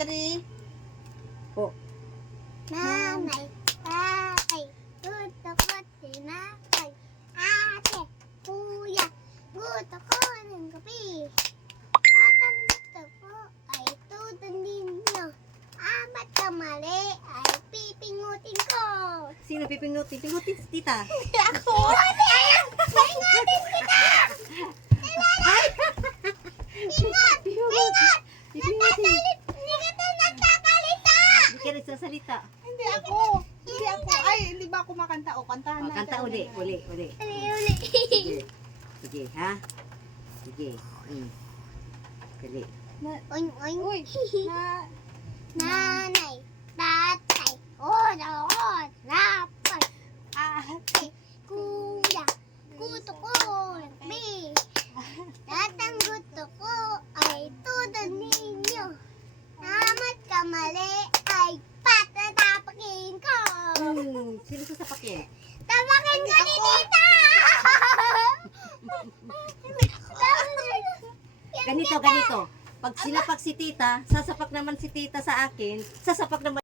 3. Po. Nanay, tatay, gusto ko tinapay. Ate, kuya, gusto ko ng kape. Tatang gusto ko ay tudan ninyo. Amat kamali ay pipingutin ko. Sino pipingutin? Pingutin si tita. Ako! Ayan! Pingutin kita! Pingut! Pingut! Pipingutin. Hindi kita nagtatalita! Hindi ka nagsasalita. Hindi ako. Hindi ako. Ay, hindi ba ako makanta? O, kantahan O, natin. kanta uli. Uli. Sige. Sige, ha? Sige. Dali. Oing, oing. Uy, na, Nanay, tatay, ood, lapay, ate, kuya, gusto ko ng kape. Tatang gusto ko ay tudan ninyo. Amat kamali ay patatapakin ko. Sino sasapakin? Tapakin ko ni tita! Ganito. Pag sinapak si tita, sasapak naman si tita sa akin, sasapak naman